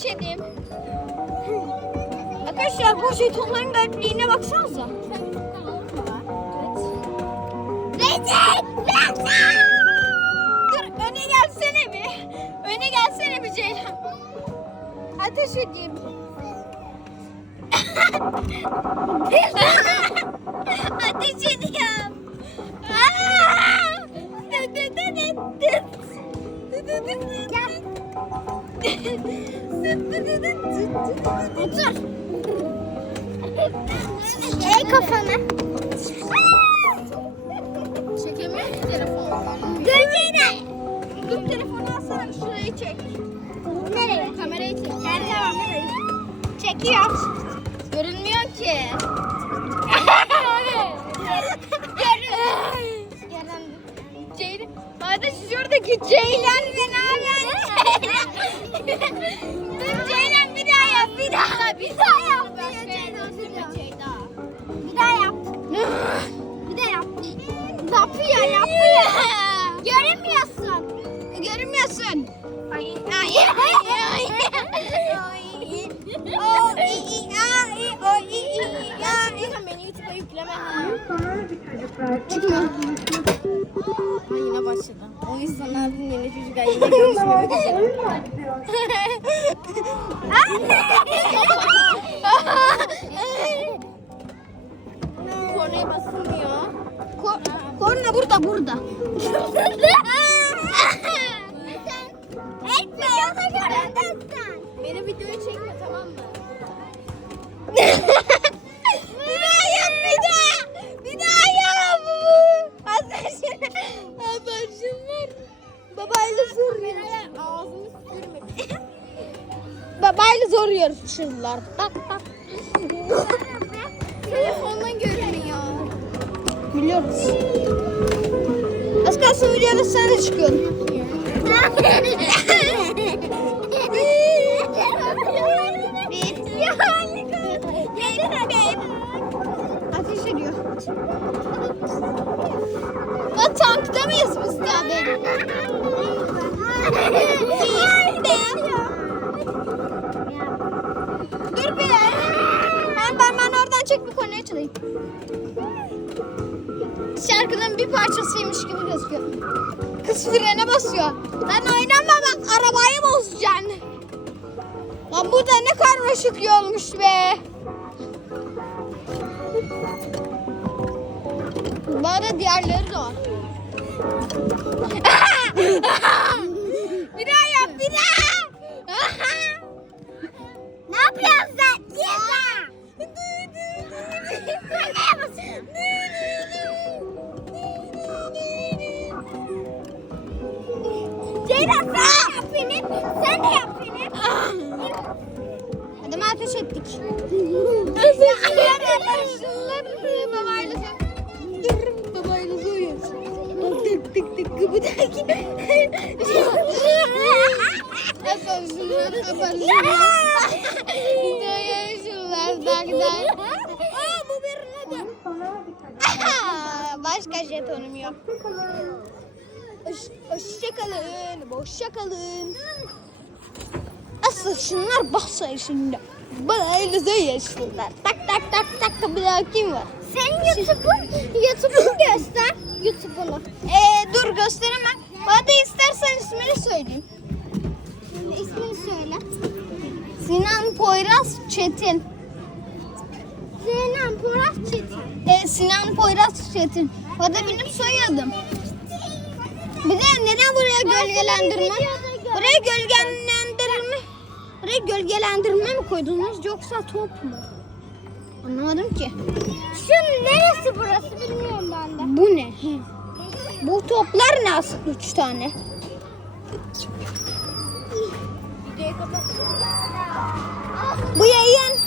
ateş edeyim. Arkadaşlar bu jetonların garipliğine baksanıza. Recep! Dur öne gelsene bir. Öne gelsene bir Ceylan. Ateş edeyim. Ateş ediyorum. Aa! Dı dı dı dı. Dı dı dı dı Otur. Ey kafanı. Çekemiyor ki telefonu. Gölgeyle. Dur telefonu alsana şurayı çek. Nereye? Kamerayı çek. Kendi kamerayı. Çekiyor. Görünmüyor ki. Ceylan. Hadi siz oradaki Ceylan ve ne haber? Dur Ceylan bir daha yap. Bir daha. Bir daha yap. Bir daha yap. Bir daha yap. Yapıyor yapıyor. Göremiyorsun. Göremiyorsun. Ay ay ay ay. Beni YouTube'a yükleme ha. Çıkma. Ay yine başladı. O yüzden abim yeni çocuklar yine görüşmemek üzere. Kornaya basılmıyor. Ko korna burada burada. Beni videoya çekme tamam mı? Soruyor. Ağzını sürme. Babayla zor yarışırlar. Tak tak. Telefondan görünüyor. Biliyoruz. Az kalsın videoda sen de çıkıyorsun. Ateş ediyor. O tankta mıyız biz daha benim? Dur bir. Ben ben oradan çek bir konuya çalayım. Şarkının bir parçasıymış gibi gözüküyor. Kız frene basıyor. Lan oynama bak arabayı bozacaksın. Lan bu da ne karmaşık yolmuş be. Bu arada diğerleri de var. Ceylan sen yap benim. Sen de yap benim. Adamı ateş ettik. Başka jetonum yok. Hoş, hoşça kalın, hoşça kalın. Asıl şunlar basar şimdi. Böyle zayıfsınlar. Tak tak tak tak bir daha kim var? Senin YouTube'un, YouTube'unu göster. YouTube'unu. Ee, dur gösteremem. Hadi istersen ismini söyleyeyim. İsmini söyle. Sinan Poyraz Çetin. Sinan Poyraz Çetin. Ee, Sinan Poyraz Çetin. O da benim soyadım. Bir de neden buraya gölgelendirme? Buraya gölgelendirme. Buraya gölgelendirme mi koydunuz yoksa top mu? Anlamadım ki. Şunun neresi burası bilmiyorum ben de. Bu ne? Bu toplar ne aslında üç tane? Bu yayın.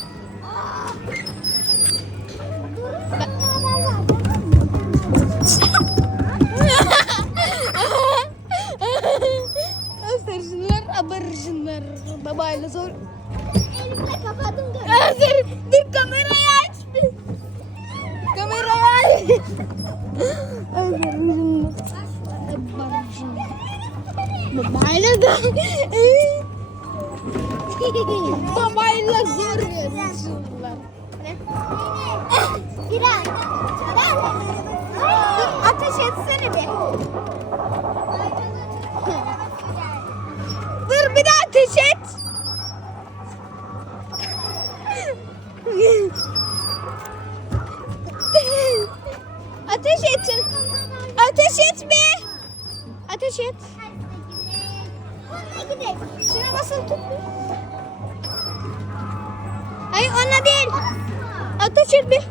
Babayla da. Babayla zor yarışıyorlar. Biraz. Dur ateş etsene bir. Dur bir daha ateş et. ateş etsin. Ateş et be. Ateş et. Ona gidelim. Şuna basılı tut. Hayır ona değil. Ateş et bir.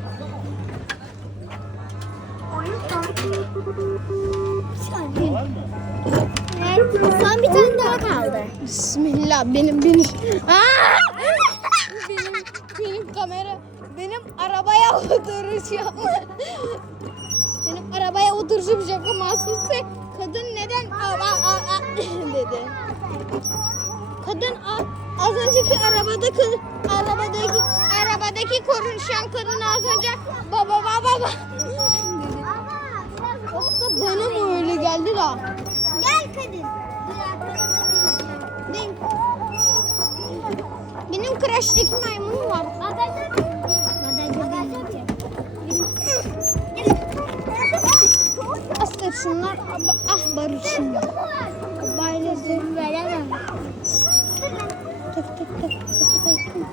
Evet, son bir tane daha kaldı. Bismillah benim benim. Aa! benim benim kamera benim arabaya oturuşum. benim arabaya oturuşum şaka mahsusse kadın neden a, a, a, a, dedi. Kadın a- az önceki arabadaki arabadaki arabadaki konuşan kadın az önce baba baba baba dedi. Yoksa bana mı öyle geldi la? Aslında şunlar ah, barışım. Böyle zor veremem. Tık tık tık tık tık.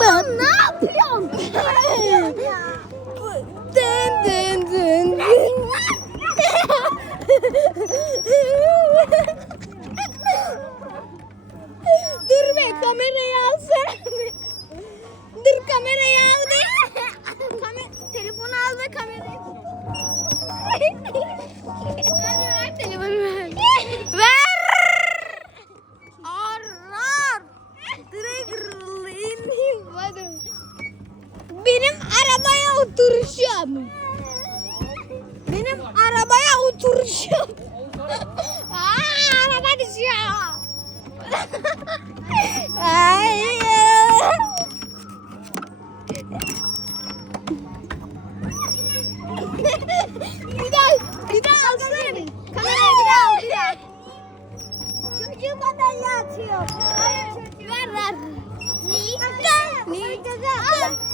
Ben ne yapıyorum? dın dın bir daha, bir daha alsana. Kamerayı bir daha al, bir daha. Çocuğu madalya atıyor. Ver ver. Niye? Niye? Niye?